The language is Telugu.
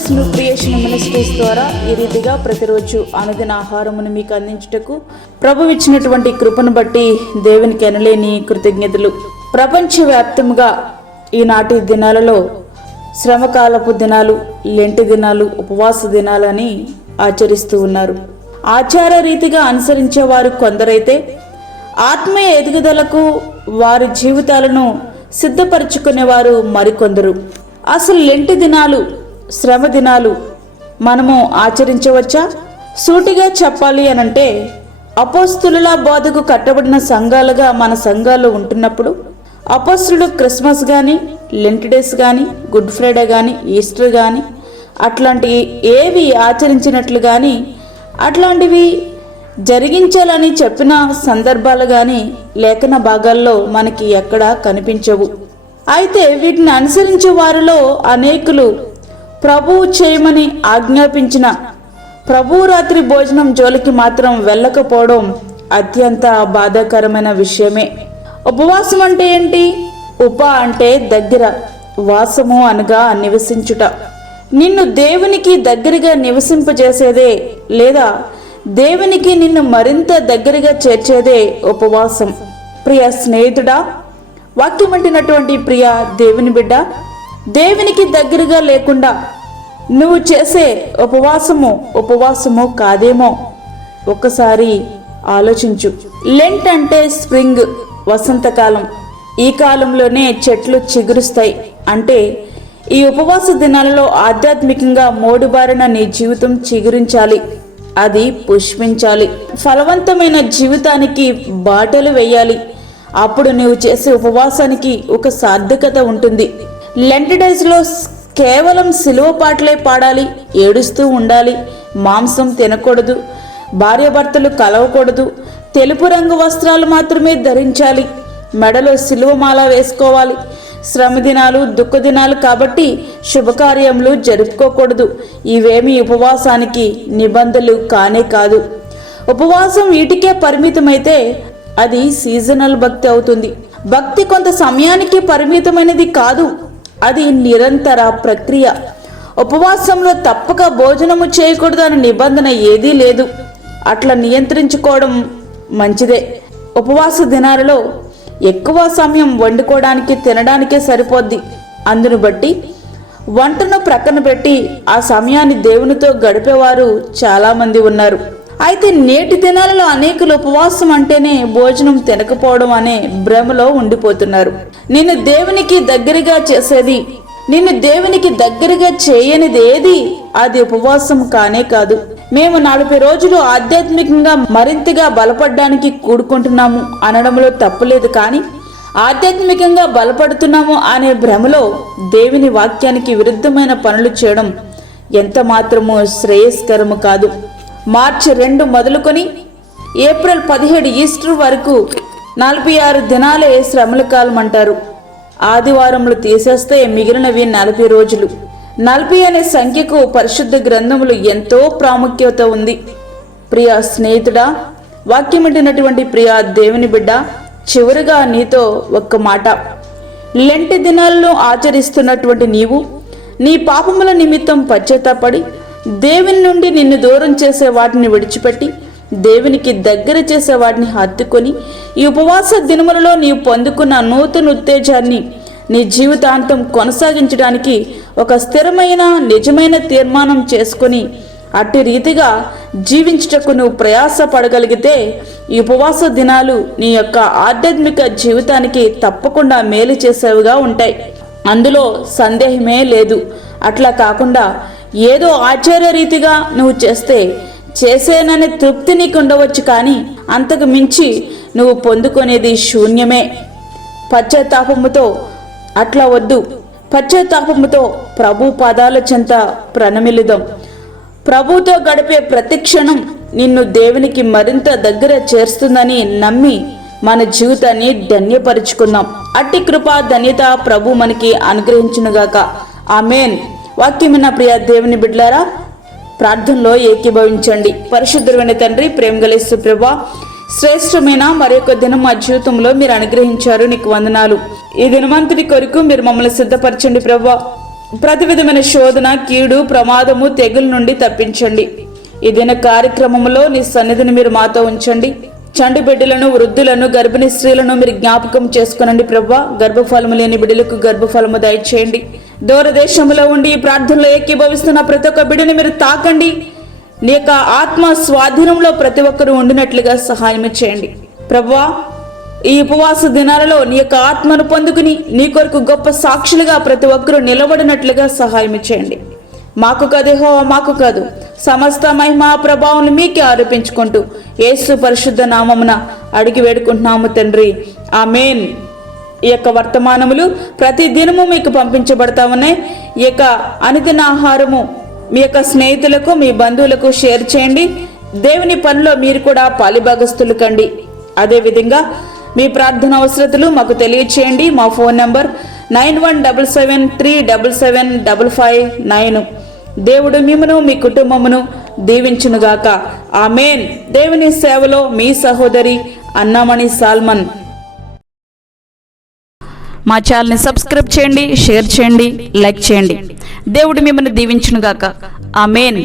జీసస్ న్యూ క్రియేషన్ మినిస్ట్రీస్ ద్వారా ఈ రీతిగా ప్రతిరోజు అనుదిన ఆహారమును మీకు అందించుటకు ప్రభువు ఇచ్చినటువంటి కృపను బట్టి దేవునికి ఎనలేని కృతజ్ఞతలు. ప్రపంచవ్యాప్తంగా ఈనాటి దినాలలో శ్రమకాలపు దినాలు, లెంటి దినాలు, ఉపవాస దినాలని ఆచరిస్తూ ఉన్నారు. ఆచార రీతిగా అనుసరించేవారు కొందరైతే ఆత్మీయ ఎదుగుదలకు వారి జీవితాలను సిద్ధపరచుకునేవారు మరికొందరు. అసలు లెంటి దినాలు, శ్రమ దినాలు మనము ఆచరించవచ్చా? సూటిగా చెప్పాలి అనంటే అపోస్తులుల బోధకు కట్టబడిన సంఘాలుగా మన సంఘాలు ఉంటున్నప్పుడు అపోస్తులు క్రిస్మస్ కానీ, లెంట్ డేస్ కానీ, గుడ్ ఫ్రైడే కానీ, ఈస్టర్ కానీ అట్లాంటి ఏవి ఆచరించినట్లు కానీ అట్లాంటివి జరిగించాలని చెప్పిన సందర్భాలు కానీ లేఖన భాగాల్లో మనకి ఎక్కడా కనిపించవు. అయితే వీటిని అనుసరించే వారిలో అనేకులు ప్రభువు చేయమని ఆజ్ఞాపించిన ప్రభువు రాత్రి భోజనం జోలికి మాత్రం వెళ్ళకపోవడం అత్యంత బాధాకరమైన విషయమే. ఉపవాసం అంటే ఏంటి? ఉప అంటే దగ్గర, వాసము అనగా నివసించుట. నిన్ను దేవునికి దగ్గరగా నివసింపజేసేదే లేదా దేవునికి నిన్ను మరింత దగ్గరగా చేర్చేదే ఉపవాసం. ప్రియ స్నేహితుడా, వాక్యం అంటున్నటువంటి ప్రియ దేవుని బిడ్డ, దేవునికి దగ్గరగా లేకుండా నువ్వు చేసే ఉపవాసము కాదేమో ఒక్కసారి ఆలోచించు. లెంట్ అంటే స్ప్రింగ్, వసంతకాలం. ఈ కాలంలోనే చెట్లు చిగురుస్తాయి. అంటే ఈ ఉపవాస దినాలలో ఆధ్యాత్మికంగా మోడుబారిన నీ జీవితం చిగురించాలి, అది పుష్పించాలి, ఫలవంతమైన జీవితానికి బాటలు వేయాలి. అప్పుడు నీవు చేసే ఉపవాసానికి ఒక సార్థకత ఉంటుంది. లెంట్ డేస్లో కేవలం సిలువ పాటలే పాడాలి, ఏడుస్తూ ఉండాలి, మాంసం తినకూడదు, భార్యాభర్తలు కలవకూడదు, తెలుపు రంగు వస్త్రాలు మాత్రమే ధరించాలి, మెడలో సిలువమాల వేసుకోవాలి. శ్రమ దినాలు, దుఃఖ దినాలు కాబట్టి శుభకార్యములు జరుపుకోకూడదు. ఇవేమీ ఉపవాసానికి నిబంధనలు కానే కాదు. ఉపవాసం వీటికే పరిమితమైతే అది సీజనల్ భక్తి అవుతుంది. భక్తి కొంత సమయానికి పరిమితమైనది కాదు, అది నిరంతర ప్రక్రియ. ఉపవాసంలో తప్పక భోజనము చేయకూడదు అనే నిబంధన ఏదీ లేదు. అట్లా నియంత్రించుకోవడం మంచిదే. ఉపవాస దినాలలో ఎక్కువ సమయం వండుకోవడానికి, తినడానికే సరిపోద్ది. అందును బట్టి వంటను ప్రక్కన పెట్టి ఆ సమయాన్ని దేవునితో గడిపేవారు చాలామంది ఉన్నారు. అయితే నేటి దినాలలో అనేకులు ఉపవాసం అంటేనే భోజనం తినకపోవడం అనే భ్రమలో ఉండిపోతున్నారు. నిన్ను దేవునికి దగ్గరగా చేసేది, నిన్ను దేవునికి దగ్గరగా చేయనిది ఏది అది ఉపవాసం కానే కాదు. మేము 40 రోజులు ఆధ్యాత్మికంగా మరింతగా బలపడడానికి కూడుకుంటున్నాము అనడంలో తప్పులేదు. కానీ ఆధ్యాత్మికంగా బలపడుతున్నాము అనే భ్రమలో దేవుని వాక్యానికి విరుద్ధమైన పనులు చేయడం ఎంత మాత్రమూ శ్రేయస్కరము కాదు. మార్చి 2 మొదలుకొని ఏప్రిల్ 17 ఈస్టర్ వరకు 46 దినాలే శ్రమల కాలం అంటారు. ఆదివారములు తీసేస్తే మిగిలినవి 40 రోజులు. 40 అనే సంఖ్యకు పరిశుద్ధ గ్రంథములు ఎంతో ప్రాముఖ్యత ఉంది. ప్రియ స్నేహితుడా, వాక్యం వింటున్నటువంటి ప్రియ దేవుని బిడ్డ, చివరిగా నీతో ఒక్క మాట. లెంటి దినాలను ఆచరిస్తున్నటువంటి నీవు నీ పాపముల నిమిత్తం పశ్చాత్తాపడి దేవుని నుండి నిన్ను దూరం చేసే వాటిని విడిచిపెట్టి దేవునికి దగ్గర చేసే వాటిని హత్తుకొని ఈ ఉపవాస దినములలో నీవు పొందుకున్న నూతన ఉత్తేజాన్ని నీ జీవితాంతం కొనసాగించడానికి ఒక స్థిరమైన నిజమైన తీర్మానం చేసుకొని అట్టి రీతిగా జీవించుటకు నువ్వు ప్రయాస పడగలిగితే ఈ ఉపవాస దినాలు నీ యొక్క ఆధ్యాత్మిక జీవితానికి తప్పకుండా మేలు చేసేవిగా ఉంటాయి. అందులో సందేహమే లేదు. అట్లా కాకుండా ఏదో ఆచార్య రీతిగా నువ్వు చేసేననే తృప్తి నీకు ఉండవచ్చు, కానీ అంతకు మించి నువ్వు పొందుకునేది శూన్యమే. పశ్చాత్తాపముతో అట్లా వద్దు. పశ్చాత్తాపముతో ప్రభు పాదాల చెంత ప్రణమిలిదాం. ప్రభుతో గడిపే ప్రతి క్షణం నిన్ను దేవునికి మరింత దగ్గర చేరుస్తుందని నమ్మి మన జీవితాన్ని ధన్యపరుచుకుందాం. అట్టి కృపా ధన్యత ప్రభు మనకి అనుగ్రహించునుగాక. ఆమేన్. వాక్యమైన ప్రియ దేవుని బిడ్డలారా, ప్రార్థనలో ఏకీభవించండి. పరిశుద్ధుడైన తండ్రి, ప్రేమ గల ప్రభువా, శ్రేష్టమైన మరొక దినం మా జీవితంలో మీరు అనుగ్రహించారు. నీకు వందనాలు. ఈ దినమంతటి కొరకు మీరు మమ్మల్ని సిద్ధపరచండి ప్రభువా. ప్రతి విధమైన శోధన, కీడు, ప్రమాదము, తెగుల నుండి తప్పించండి. ఈ దిన కార్యక్రమంలో నీ సన్నిధిని మీరు మాతో ఉంచండి. చంటి బిడ్డలను, వృద్ధులను, గర్భిణీ స్త్రీలను మీరు జ్ఞాపకం చేసుకునండి ప్రభువా. గర్భఫలము లేని బిడ్డలకు గర్భఫలము దయచేయండి. దూరదేశంలో ఉండి ఈ ప్రార్థనలో ఏకీభవిస్తున్న ప్రతి ఒక్క బిడ్డని మీరు తాకండి. నీ యొక్క ఆత్మ స్వాధీనంలో ప్రతి ఒక్కరూ ఉండినట్లుగా సహాయం చేయండి ప్రభువా. ఈ ఉపవాస దినాలలో నీ యొక్క ఆత్మను పొందుకుని నీ కొరకు గొప్ప సాక్షులుగా ప్రతి ఒక్కరూ నిలబడినట్లుగా సహాయం చేయండి. మాకు కాదు యెహోవా, మాకు కాదు, సమస్త మహిమ ప్రభావం మీకే ఆరోపించుకుంటూ యేసు పరిశుద్ధ నామమున అడిగి వేడుకుంటున్నాము తండ్రి, ఆమేన్. ఈ యొక్క వర్తమానములు ప్రతి దినము మీకు పంపించబడతా ఉన్నాయి. ఈ యొక్క అనుదిన ఆహారము మీ యొక్క స్నేహితులకు, మీ బంధువులకు షేర్ చేయండి. దేవుని పనిలో మీరు కూడా పాలిభాగస్తులు కండి. అదేవిధంగా మీ ప్రార్థన అవసరతలు మాకు తెలియచేయండి. మా ఫోన్ నంబర్ 9177377559. దేవుడు మిమ్మును మీ కుటుంబమును దీవించునుగాక. ఆమేన్. దేవుని సేవలో మీ సహోదరి అన్నామణి సాల్మన్. మా ఛానల్ని సబ్స్క్రైబ్ చేయండి, షేర్ చేయండి, లైక్ చేయండి. దేవుడు మిమ్మల్ని దీవించునుగాక. ఆమేన్.